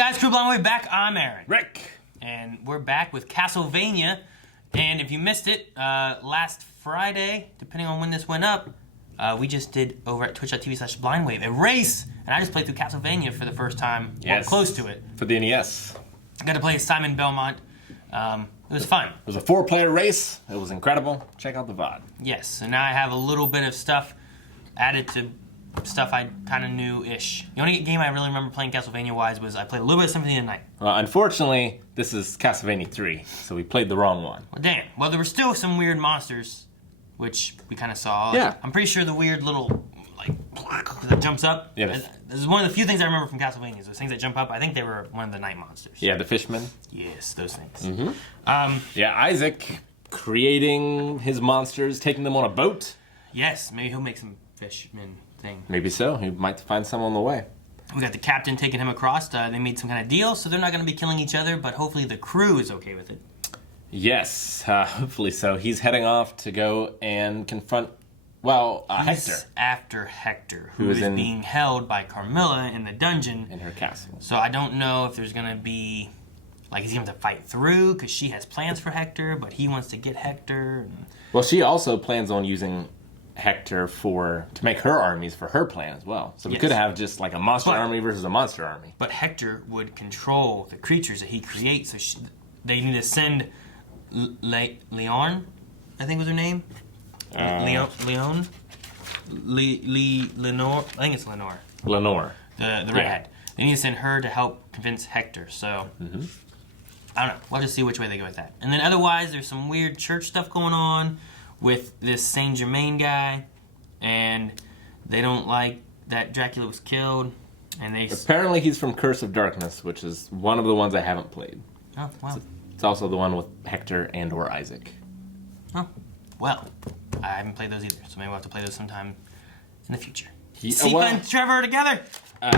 guys, Crew Blind Way back. I'm Aaron. Rick. And we're back with Castlevania. And if you missed it, last Friday, depending on when this went up, we just did over at twitch.tv/blindwave a race. And I just played through Castlevania for the first time, yes. or close to it. For the NES. I got to play Simon Belmont. It was fun. It was a 4-player race. It was incredible. Check out the VOD. Yes, and now I have a little bit of stuff added to stuff I kind of knew-ish. The only game I really remember playing Castlevania-wise was I played a little bit of Symphony of the Night. Well, unfortunately, this is Castlevania 3, so we played the wrong one. Well, damn. Well, there were still some weird monsters, which we kind of saw. Yeah. I'm pretty sure the weird little, like, that jumps up. Yeah. This is one of the few things I remember from Castlevania. Those things that jump up, I think they were one of the night monsters. Yeah, the fishmen. Yes, those things. Mm-hmm. Yeah, Isaac creating his monsters, taking them on a boat. Yes, maybe he'll make some fishmen thing. Maybe so. He might find some on the way. We got the captain taking him across. They made some kind of deal, so they're not going to be killing each other, but hopefully the crew is okay with it. Yes, hopefully so. He's heading off to go and confront, Hector. After Hector, who is being held by Carmilla in the dungeon. In her castle. So I don't know if there's going to be, like, is he going to fight through? Because she has plans for Hector, but he wants to get Hector. Well, she also plans on using Hector to make her armies for her plan as well. So we could have just like a monster army versus a monster army. But Hector would control the creatures that he creates, so they need to send Leon, I think was her name. Lenore. I think it's Lenore. Lenore. The redhead. They need to send her to help convince Hector. So I don't know. We'll just see which way they go with that. And then otherwise, there's some weird church stuff going on with this Saint Germain guy, and they don't like that Dracula was killed. And apparently he's from Curse of Darkness, which is one of the ones I haven't played. Oh wow! It's also the one with Hector and/or Isaac. Oh well, I haven't played those either, so maybe we'll have to play those sometime in the future. Sypha and Trevor are together.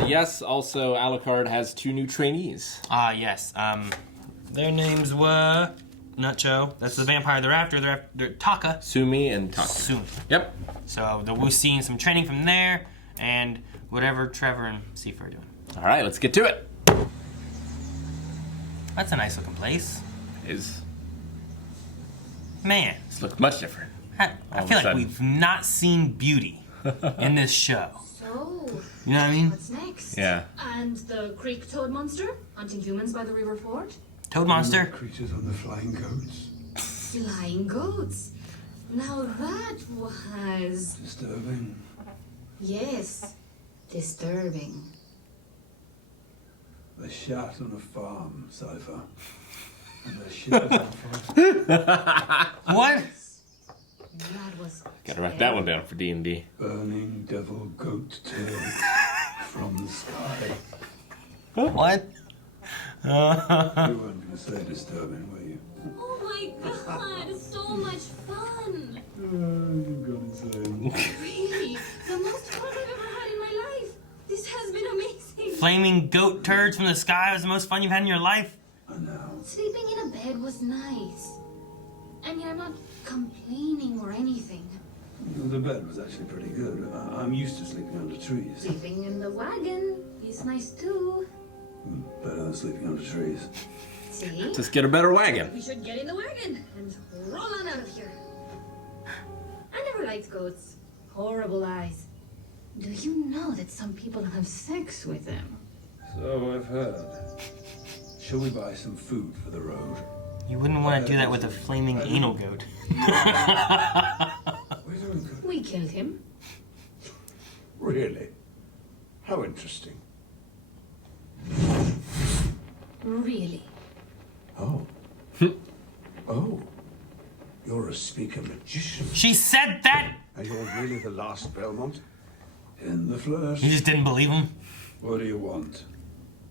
Yes. Also, Alucard has 2 new trainees. Yes. Their names were Nutcho. That's the vampire they're after. They're Taka. Sumi and Taka. Sumi. Yep. So we're seeing some training from there, and whatever Trevor and Sypha are doing. All right, let's get to it. That's a nice looking place. It is. Man. It's looked much different. I feel like we've not seen beauty in this show. So, you know what I mean? What's next? Yeah. And the creek toad monster hunting humans by the river ford? Toad monster. Creatures on the flying goats. Flying goats. Now that was Disturbing. yes, disturbing. They shot on a farm, Sypha. And they shot on a forest. What? That was Gotta write that one down for D&D. Burning devil goat tail from the sky. What? You weren't going to say disturbing, were you? oh my god, so much fun! You got it saying. Really, the most fun I've ever had in my life. This has been amazing. Flaming goat turds from the sky was the most fun you've had in your life? I know. Sleeping in a bed was nice. I mean, I'm not complaining or anything. The bed was actually pretty good. I'm used to sleeping under trees. Sleeping in the wagon is nice too. Better than sleeping under trees. See? Just get a better wagon. We should get in the wagon and roll on out of here. I never liked goats. Horrible eyes. Do you know that some people have sex with them? So I've heard. Shall we buy some food for the road? You wouldn't want to do that with a flaming anal goat. We killed him. Really? How interesting. Really? Oh. Oh. You're a speaker magician. She said that? And you're really the last Belmont? In the flesh. You just didn't believe him? What do you want?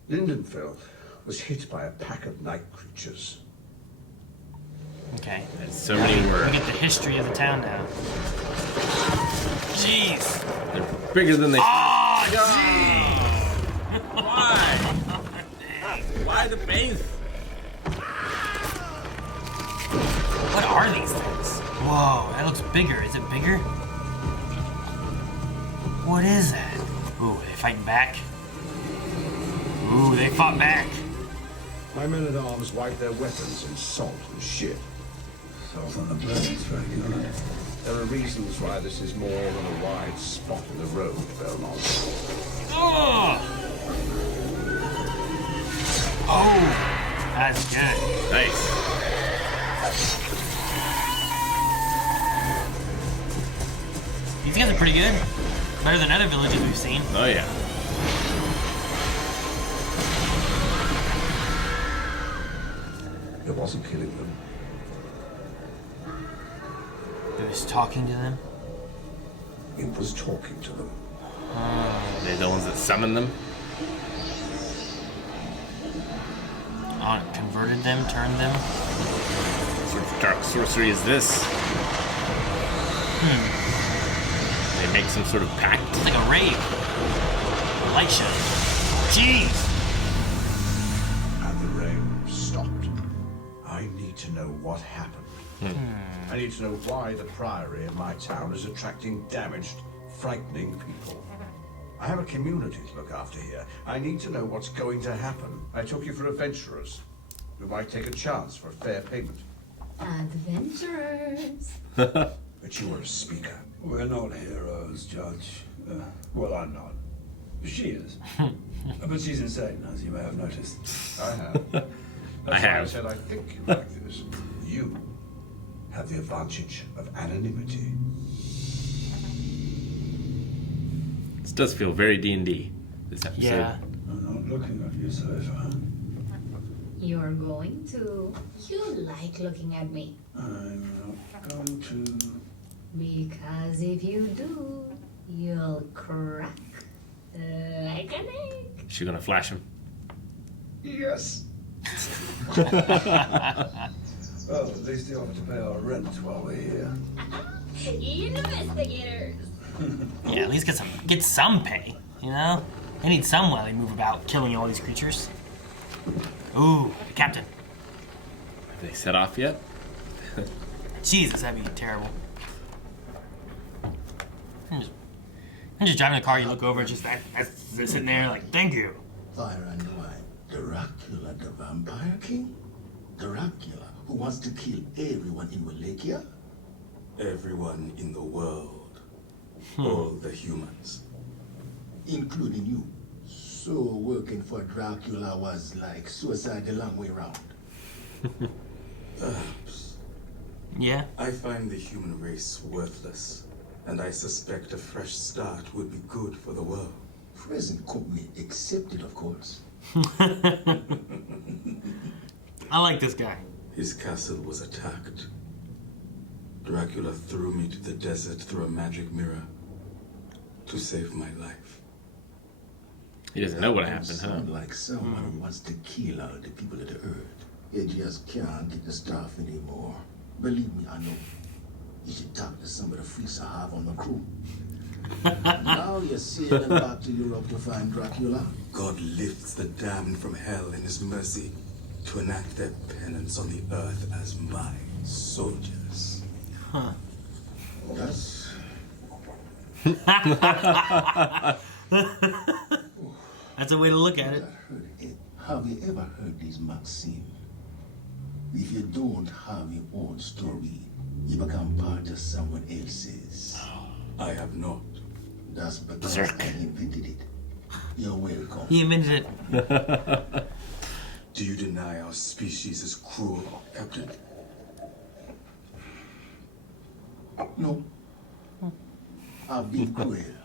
Lindenfell was hit by a pack of night creatures. Okay. That's so many We words. get the history of the town now. Jeez. They're bigger than they Oh, jeez. Why? Why the base? What are these things? Whoa, that looks bigger. Is it bigger? What is that? Ooh, are they fighting back? Ooh, they fought back. My men-at-arms wipe their weapons in salt and shit. Salt on the blade's very good. There are reasons why this is more than a wide spot in the road, Belmont. Oh! Oh! That's good. Nice. These guys are pretty good. Better than other villages we've seen. Oh yeah. It wasn't killing them. It was talking to them. It was talking to them. They're the ones that summon them. Oh, it converted them, turned them. What sort of dark sorcery is this? They make some sort of pact. It's like a rave. A light show. Jeez! And the rain stopped. I need to know what happened. I need to know why the Priory in my town is attracting damaged, frightening people. I have a community to look after here. I need to know what's going to happen. I took you for adventurers who might take a chance for fair payment. Adventurers. But you are a speaker. We're not heroes, Judge. Well, I'm not. She is. But she's insane, as you may have noticed. I have. That's I why have. I said I think you like this. You have the advantage of anonymity. This does feel very D&D, this episode. Yeah. I'm not looking at you, Sypha. You're going to. You like looking at me. I'm not going to. Because if you do, you'll crack like an egg. She gonna flash him? Yes. Well, at least you have to pay our rent while we're here. Investigators. Yeah, at least get some pay, you know? They need some while they move about killing all these creatures. Ooh, the captain. Have they set off yet? Jesus, that'd be terrible. I'm just driving a car, you look over, just that's sitting there like, thank you. Fire and wine. Dracula, the vampire king? Dracula, who wants to kill everyone in Wallachia? Everyone in the world. All the humans. Including you. So working for Dracula was like suicide the long way round. Perhaps. Yeah. I find the human race worthless, and I suspect a fresh start would be good for the world. Present company accepted, of course. I like this guy. His castle was attacked. Dracula threw me to the desert through a magic mirror to save my life. He doesn't know what That happened, huh? sound like someone who wants to kill all the people of the earth. You just can't get the stuff anymore. Believe me, I know. You should talk to some of the freaks I have on the crew. Now you're sailing back to Europe to find Dracula. God lifts the damned from hell in his mercy to enact their penance on the earth as my soldiers. Huh. That's... That's a way to look at it. I heard it. Have you ever heard this maxim? If you don't have your own story, you become part of someone else's. I have not. That's because Berserk. I invented it. You're welcome. He invented it. Do you deny our species is cruel, Captain? No. I've been cruel.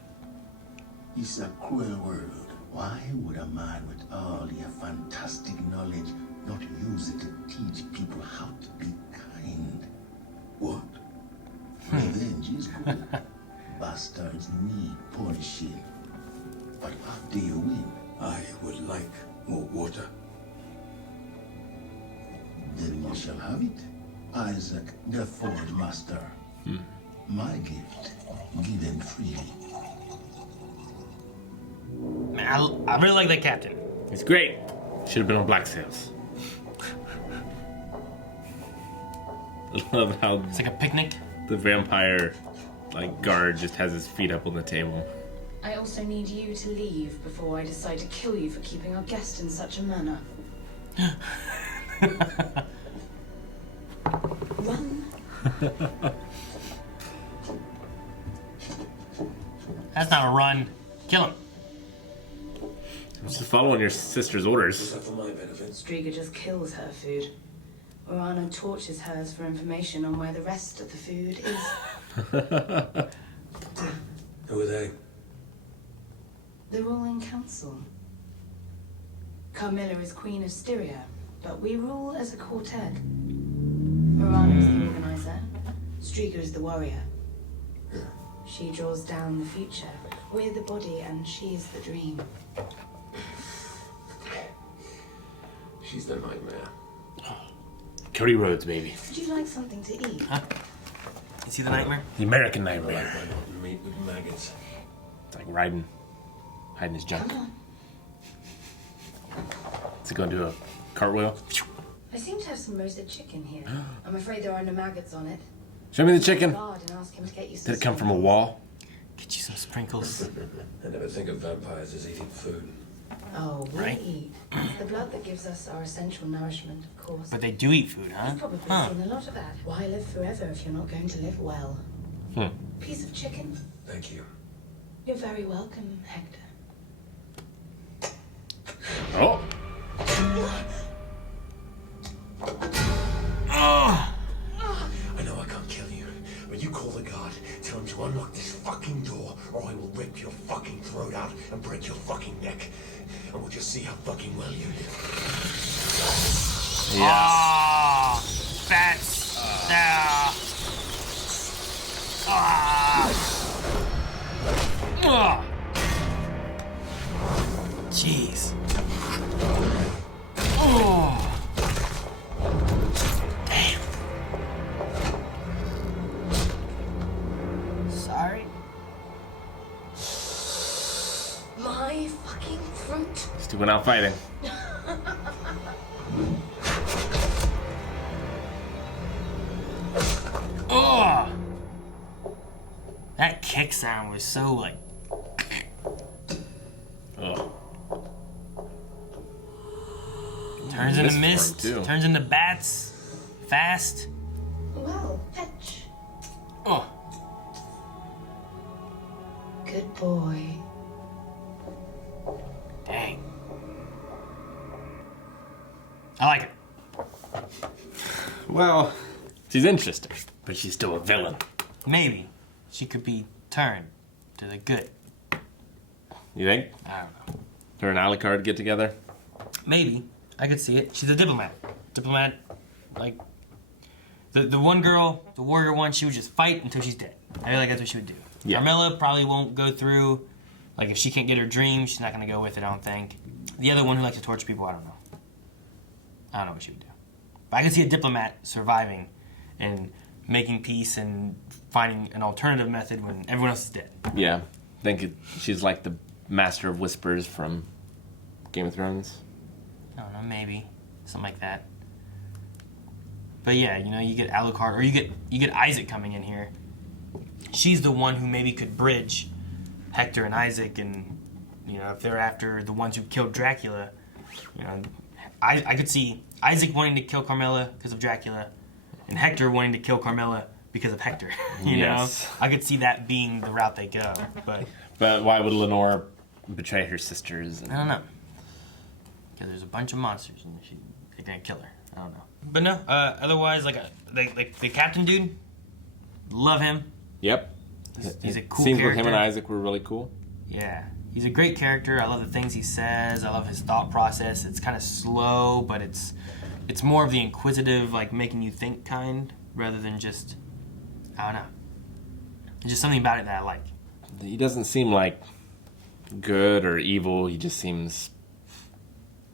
It's a cruel world. Why would a man with all your fantastic knowledge not use it to teach people how to be kind? What? Revenge is good. Bastards need punishing. But after you win, I would like more water. then you shall have it. Isaac, the Forge Master. My gift, given freely. Man, I really like that captain. He's great. Should have been on Black Sails. I love how It's like a picnic. the vampire, like, guard just has his feet up on the table. I also need you to leave before I decide to kill you for keeping our guest in such a manner. Run. That's not a run. Kill him. I'm just following your sister's orders. For my benefit. Striga just kills her food. Orano tortures hers for information on where the rest of the food is. Who are they? The ruling council. Carmilla is queen of Styria, but we rule as a quartet. Orano is the organizer. Striga is the warrior. She draws down the future. We're the body and she's the dream. She's the nightmare. Cody Rhodes, baby. Would you like something to eat? Huh? You see the nightmare? The American I like nightmare. my rotten meat with maggots. It's like hiding his junk. Come on. Is it going to do a cartwheel? I seem to have some roasted chicken here. I'm afraid there are no maggots on it. Show me the chicken. Guard and ask him to get you some Did it come from a sprinkles. wall? Get you some sprinkles. I never think of vampires as eating food. Oh, we Right. eat. It's the blood that gives us our essential nourishment, of course. But they do eat food, huh? You've probably Huh. seen a lot of that. Why live forever if you're not going to live well? Piece of chicken? Thank you. You're very welcome, Hector. Oh. I know I can't kill you, but you call the guard, tell him to unlock this fucking door, or I will rip your fucking throat out and break your fucking neck. And we'll just see how fucking well you do. Ah, bats. Ah. Ah. Jeez. Oh. Damn. Sorry. My fucking throat. Still went out fighting. Oh. That kick sound was so like. Oh. Turns into This mist. form, too. Turns into bats. Fast. Well, fetch. Oh. Good boy. Dang. I like it. Well, she's interesting, but she's still a villain. Maybe she could be turned to the good. You think? I don't know. Her and Alucard get together? Maybe. I could see it. She's a diplomat. Diplomat, like, the one girl, the warrior one, she would just fight until she's dead. I feel like that's what she would do. Yeah. Carmilla probably won't go through, like, if she can't get her dream, she's not going to go with it, I don't think. The other one who likes to torture people, I don't know. I don't know what she would do. But I can see a diplomat surviving and making peace and finding an alternative method when everyone else is dead. Yeah. She's like the Master of Whispers from Game of Thrones. I don't know, maybe. Something like that. But yeah, you know, you get Alucard, or you get Isaac coming in here. She's the one who maybe could bridge Hector and Isaac, and, you know, if they're after the ones who killed Dracula, you know, I could see Isaac wanting to kill Carmilla because of Dracula, and Hector wanting to kill Carmilla because of Hector. You Yes. know? I could see that being the route they go, but But why would Lenore betray her sisters? I don't know. Because there's a bunch of monsters and they're gonna kill her. I don't know. But no, otherwise, like the captain dude, love him. Yep. He's a cool Scenes character. with him and Isaac were really cool. Yeah, he's a great character. I love the things he says. I love his thought process. It's kind of slow, but it's more of the inquisitive, like making you think kind, rather than just, I don't know. There's just something about it that I like. He doesn't seem like good or evil. He just seems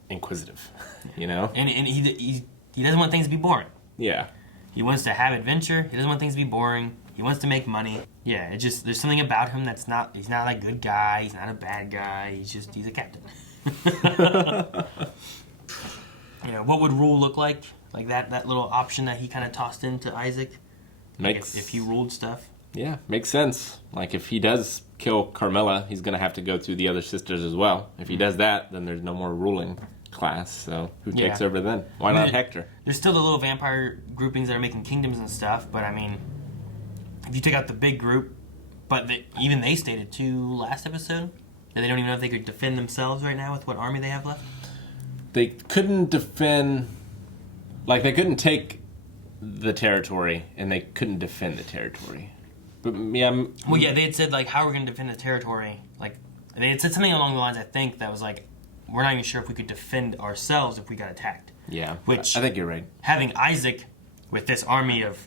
inquisitive, you know? And he doesn't want things to be boring. Yeah. He wants to have adventure. He doesn't want things to be boring. He wants to make money. Yeah, it just, there's something about him that's not, he's not a good guy. He's not a bad guy. He's a captain. You know, what would rule look like? Like that little option that he kind of tossed into Isaac? Like Makes if he ruled stuff. Yeah, makes sense. Like, if he does kill Carmilla, he's going to have to go through the other sisters as well. If he does that, then there's no more ruling class, so who takes over then? Why not Hector? There's still the little vampire groupings that are making kingdoms and stuff, but I mean, if you take out the big group, but even they stated too last episode that they don't even know if they could defend themselves right now with what army they have left. They couldn't defend, like, they couldn't take the territory, and they couldn't defend the territory. But yeah, well, yeah, they had said, like, how are we going to defend the territory? Like, they had said something along the lines, I think, that was like, we're not even sure if we could defend ourselves if we got attacked. Yeah, which I think you're right. Having Isaac with this army of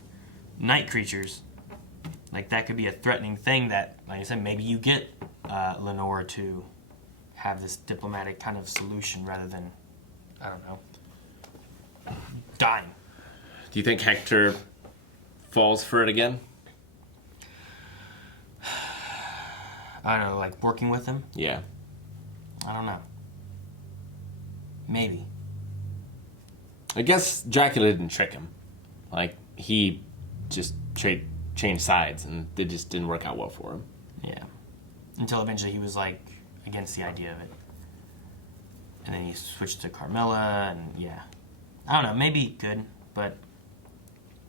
night creatures, like, that could be a threatening thing that, like I said, maybe you get Lenore to have this diplomatic kind of solution rather than, I don't know, dying. Do you think Hector falls for it again? I don't know, like working with him? Yeah. I don't know. Maybe. I guess Dracula didn't trick him. Like, he just changed sides, and it just didn't work out well for him. Yeah. Until eventually he was, like, against the idea of it. And then he switched to Carmilla, and yeah. I don't know, maybe good, but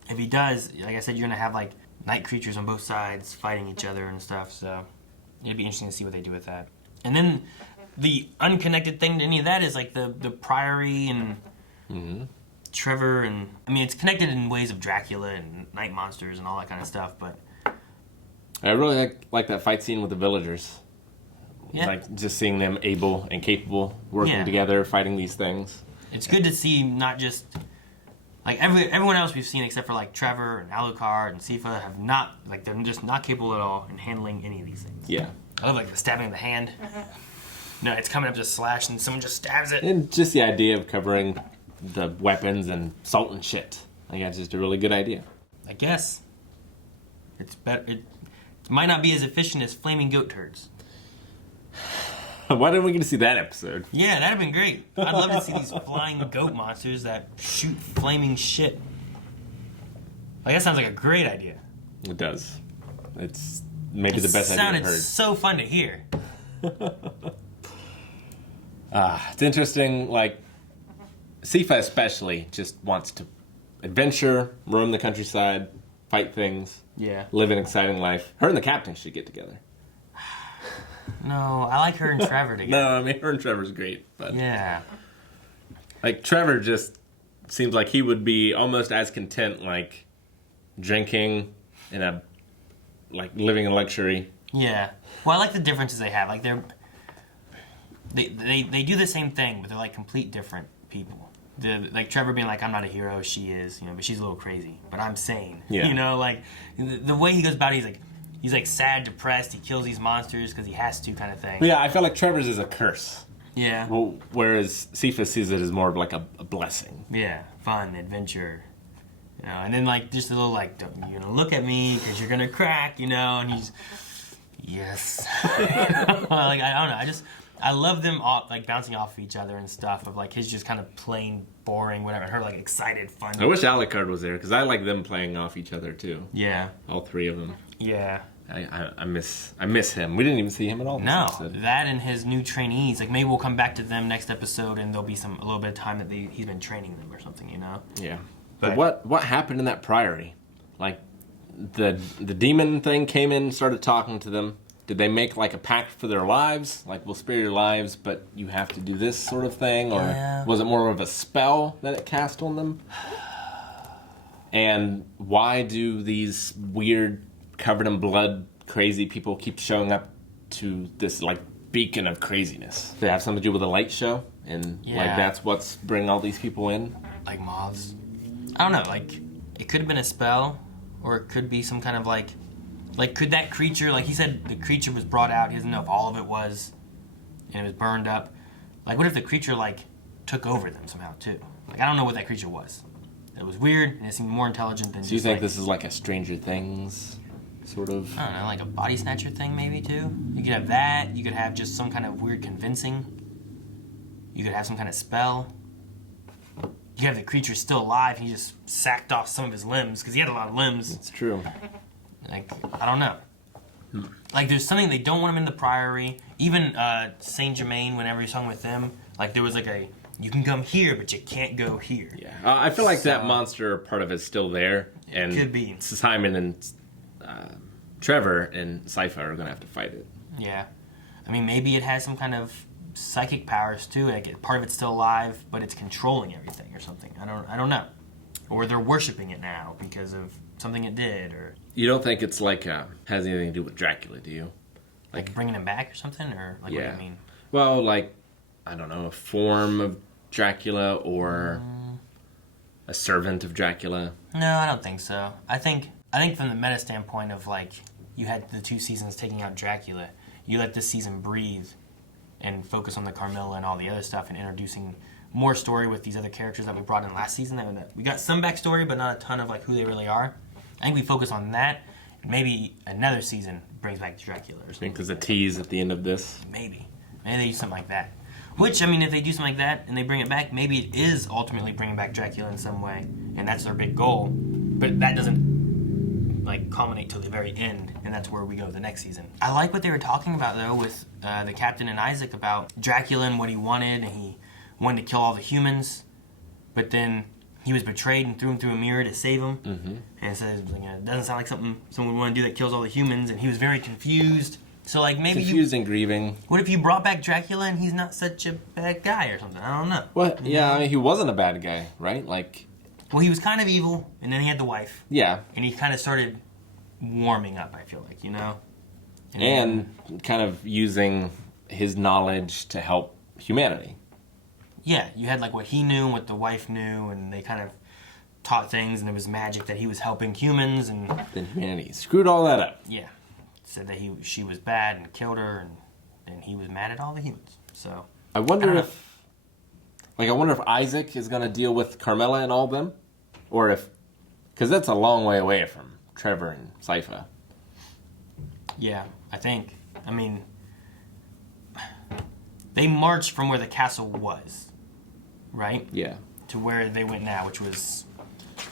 if he does, like I said, you're going to have, like, night creatures on both sides fighting each other and stuff, so it'd be interesting to see what they do with that. And then the unconnected thing to any of that is, like, the Priory and Trevor, and I mean, it's connected in ways of Dracula and night monsters and all that kind of stuff, but I really like that fight scene with the villagers. Yeah. Like, just seeing them able and capable working together, fighting these things. It's good to see not just, like, everyone else we've seen except for, like, Trevor and Alucard and Sypha have not, like, they're just not capable at all in handling any of these things. Yeah. I love, like, the stabbing of the hand. No, it's coming up to slash and someone just stabs it. And just the idea of covering the weapons and salt and shit. I think that's just a really good idea. I guess. It's better. It might not be as efficient as flaming goat turds. Why didn't we get to see that episode? Yeah, that'd have been great. I'd love to see these flying goat monsters that shoot flaming shit. Like, that sounds like a great idea. It does. It's maybe the best idea I've heard. It sounded so fun to hear. It's interesting, like, Sypha especially just wants to adventure, roam the countryside, fight things, live an exciting life. Her and the captain should get together. No, I like her and Trevor together. No, I mean, her and Trevor's great, but yeah, like, Trevor just seems like he would be almost as content, like, drinking in a, like, living in luxury. Yeah. Well, I like the differences they have. Like, they do the same thing, but they're, like, complete different people. Like, Trevor being like, I'm not a hero, she is, you know, but she's a little crazy, but I'm sane. Yeah. You know, like, the way he goes about it, he's like sad, depressed, he kills these monsters because he has to, kind of thing. Yeah, I feel like Trevor's is a curse. Yeah. Well, whereas Sypha sees it as more of, like, a blessing. Yeah, fun, adventure. You know, and then, like, just a little, like, you're gonna look at me because you're gonna crack, you know, and he's, yes. Like, I don't know, I love them all, like, bouncing off of each other and stuff, of, like, his just kind of plain, boring, whatever, and her, like, excited, fun. I wish Alucard was there, because I like them playing off each other, too. Yeah. All three of them. Yeah. I miss him. We didn't even see him at all this episode. That and his new trainees. Like, maybe we'll come back to them next episode, and there'll be a little bit of time that he's been training them or something, you know? Yeah. But what happened in that priory? Like, the demon thing came in and started talking to them. Did they make, like, a pact for their lives? Like, we'll spare your lives, but you have to do this sort of thing? Or was it more of a spell that it cast on them? And why do these weird, covered in blood, crazy people keep showing up to this, like, beacon of craziness? Did it have something to do with a light show? And, like, that's what's bringing all these people in? Like moths? I don't know, like, it could have been a spell, or it could be some kind of, like, could that creature, like he said the creature was brought out, he doesn't know if all of it was, and it was burned up. Like, what if the creature, like, took over them somehow, too? Like, I don't know what that creature was. It was weird, and it seemed more intelligent than So you think this is like a Stranger Things sort of? I don't know, like a body snatcher thing maybe, too? You could have that, you could have just some kind of weird convincing. You could have some kind of spell. You could have the creature still alive, and he just sacked off some of his limbs, because he had a lot of limbs. It's true. Like, I don't know. Like, there's something they don't want him in the Priory. Even Saint Germain, whenever he's hung with them, like, there was like a, you can come here, but you can't go here. Yeah, I feel like that monster part of it's still there, and could be. Simon and Trevor and Sypha are gonna have to fight it. Yeah, I mean, maybe it has some kind of psychic powers too. Like, part of it's still alive, but it's controlling everything or something. I don't know. Or they're worshiping it now because of something it did, or You don't think it's like has anything to do with Dracula, do you? like bringing him back or something, or like, what do you mean? Well, like, I don't know, a form of Dracula or a servant of Dracula. No, I don't think so. I think from the meta standpoint of, like, you had the 2 seasons taking out Dracula, you let this season breathe and focus on the Carmilla and all the other stuff and introducing more story with these other characters that we brought in last season. We got some backstory, but not a ton of, like, who they really are. I think we focus on that. Maybe another season brings back Dracula or something. Because a tease at the end of this. Maybe they do something like that. Which, I mean, if they do something like that and they bring it back, maybe it is ultimately bringing back Dracula in some way, and that's their big goal. But that doesn't, like, culminate till the very end, and that's where we go the next season. I like what they were talking about, though, with the Captain and Isaac about Dracula and what he wanted, and he wanted to kill all the humans, but then he was betrayed and threw him through a mirror to save him. Mm-hmm. And it says, it doesn't sound like something someone would want to do that kills all the humans, and he was very confused. So, like, maybe confused and grieving. What if you brought back Dracula and he's not such a bad guy or something? I don't know. What? Yeah, I mean, he wasn't a bad guy, right? Like, well, he was kind of evil, and then he had the wife. Yeah. And he kind of started warming up, I feel like, you know? And kind of using his knowledge to help humanity. Yeah, you had, like, what he knew and what the wife knew, and they kind of taught things, and there was magic that he was helping humans, and then humanity screwed all that up. Yeah. Said that she was bad and killed her, and he was mad at all the humans. So I wonder if Isaac is going to deal with Carmilla and all of them, or if, because that's a long way away from Trevor and Sypha. Yeah, I think. I mean, they marched from where the castle was, right? Yeah. To where they went now, which was,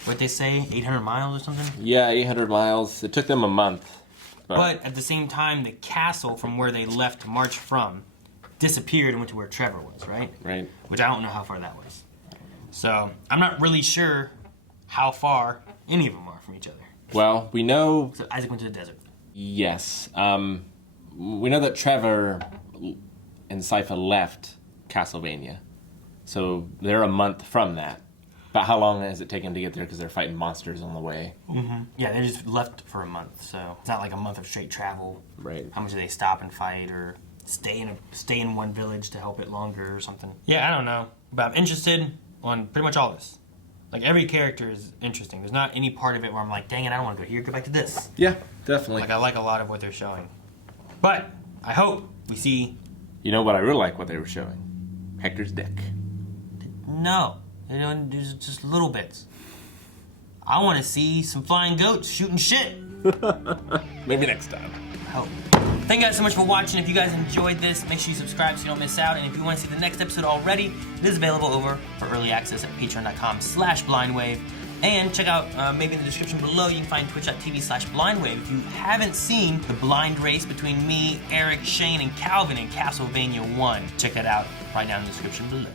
what'd they say, 800 miles or something? Yeah, 800 miles. It took them a month. But at the same time, the castle from where they left to march from disappeared and went to where Trevor was, right? Right. Which I don't know how far that was. So I'm not really sure how far any of them are from each other. Well, we know... So Isaac went to the desert. Yes. We know that Trevor and Sypha left Castlevania. So they're a month from that. But how long has it taken to get there? Because they're fighting monsters on the way. Mm-hmm. Yeah, they just left for a month, so it's not like a month of straight travel. Right. How much do they stop and fight, or stay in one village to help it longer, or something? Yeah, I don't know, but I'm interested on pretty much all this. Like, every character is interesting. There's not any part of it where I'm like, dang it, I don't want to go here. Go back to this. Yeah, definitely. Like, I like a lot of what they're showing, but I hope we see. You know what I really like what they were showing? Hector's dick. No. There's just little bits. I want to see some flying goats shooting shit. Maybe next time. I hope. Thank you guys so much for watching. If you guys enjoyed this, make sure you subscribe so you don't miss out. And if you want to see the next episode already, it is available over for early access at patreon.com/blindwave. And check out, maybe in the description below, you can find twitch.tv/blindwave. If you haven't seen the blind race between me, Eric, Shane, and Calvin in Castlevania 1, check that out right down in the description below.